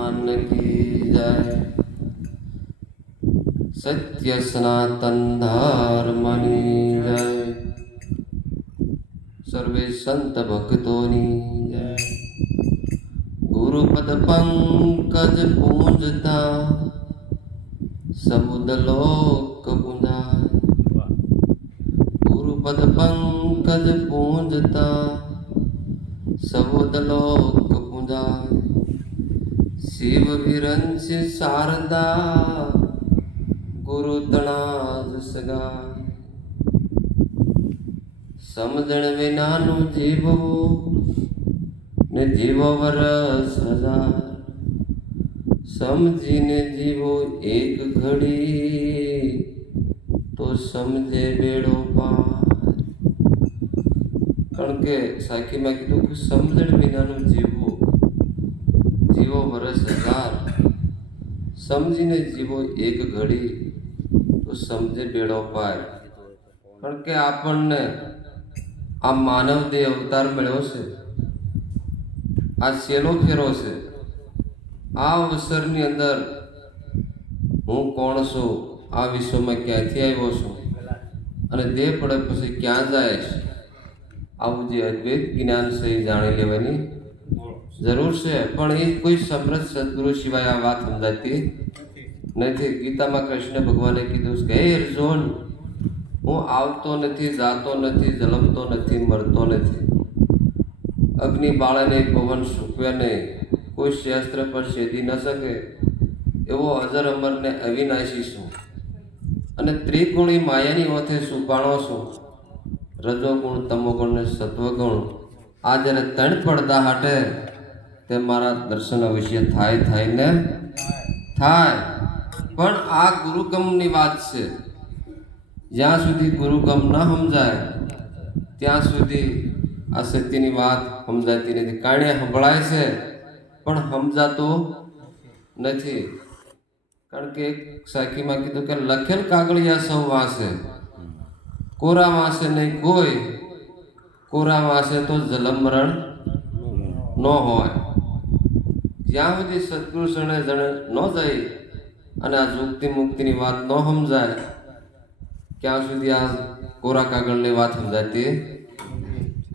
की जय। सत्य सनातन धर्मनी जय। सर्वे संत भक्तोनी जय। गुरुपद पंकज पूजता समुद लोक पुंजाय। गुरुपद पंकज पूजता समुद लोक पुंजाय। शिव विरंच शारदा गुरु तणाज सगाय। समझण विनानु जीवो ने जीवो वरस हजार। समझीने जीवो एक घड़ी तो समझे बेड़ो पार। कारण के साखी में कीधुं कि समझण विनानु जीवो जीवो वरस हजार। समझीने जीवो एक घड़ी तो समझे बेड़ो पार। कारण के आपने आ मानव देह अवतार मिळ्यो छे। आ छेल्लो फेरो छे। आ अवसरनी अंदर हूँ कोण छुं, आ विश्वमां क्यांथी आव्यो छुं अने देह पड़े पछी क्यां जायश, आवुं जे अद्वैत ज्ञान छे ए जाणी लेवानी जरूर छे। पण ए कोई समर्थ सद्गुरु सिवाय आ वात समजाती नथी। गीतामां कृष्ण भगवाने कीधुं छे के हे अर्जुन, हूँ आवतो नथी, जातो नथी, जलमतो नथी, मरतो नथी। अग्नि बाळे नहीं, पवन सूकवे नहीं, कोई शास्त्र पर छेदी न सके एवो अजर अमर ने अविनाशी छुं। अने त्रिगुणी मायानी ओथे सुपाणो छुं। रजोगुण, तमोगुण ने सत्वगुण आ ज्यारे त्रण પડદા हाटे ते मारा दर्शन अवश्य थाय ने थाय। पण आ गुरुगमनी वात छे। ज्यां सुधी गुरुगम न समजाय त्यां सुधी आ सत्यनी वात समजाती नथी। काणे संभळाय छे पण समजातो नथी। कारण के साखी में कीधुं के लखेल कागळिया सौ वासे, कोरा वासे नहीं कोई। कोरा वासे तो जलम मरण न होय। ज्यां सुधी सद्गुरु शरणे जणे न जाई अने आ जुक्ति मुक्तिनी वात न समजाय ત્યાં સુધી આ કોરા કાગળની વાત સમજાતી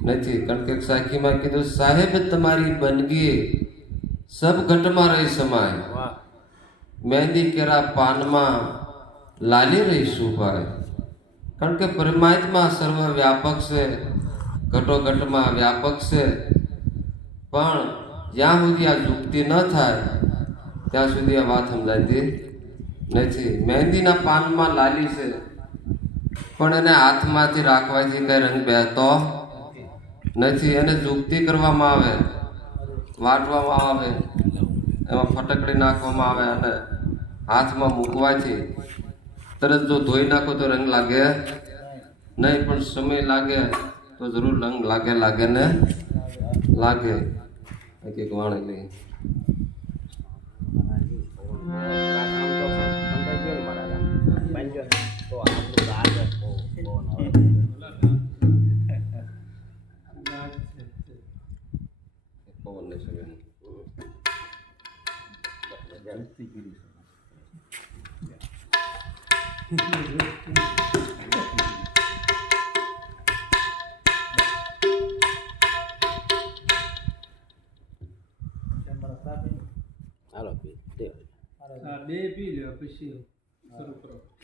નથી। કારણ કે સાખીમાં કીધું સાહેબ તમારી બંદગી સબ ઘટમાં રહી સમાય। મહેંદી કેરા પાનમાં લાલી રહી સુભાય। કારણ કે પરમાત્મા સર્વ વ્યાપક છે, ઘટોઘટમાં વ્યાપક છે। પણ જ્યાં સુધી આ યુક્તિ ન થાય ત્યાં સુધી આ વાત સમજાતી નથી। મહેંદીના પાનમાં લાલી છે પણ એને હાથમાંથી રાખવાથી કઈ રંગ બેહતો નથી। એને યુક્તિ કરવામાં આવે, વાટવામાં આવે, એમાં ફટકડી નાખવામાં આવે અને હાથમાં મૂકવાથી તરત જો ધોઈ નાખો તો રંગ લાગે નહીં, પણ સમય લાગે તો જરૂર રંગ લાગે ને લાગે। એક વાણી લઈ બે પી લ્યો પછી શરૂ કરો।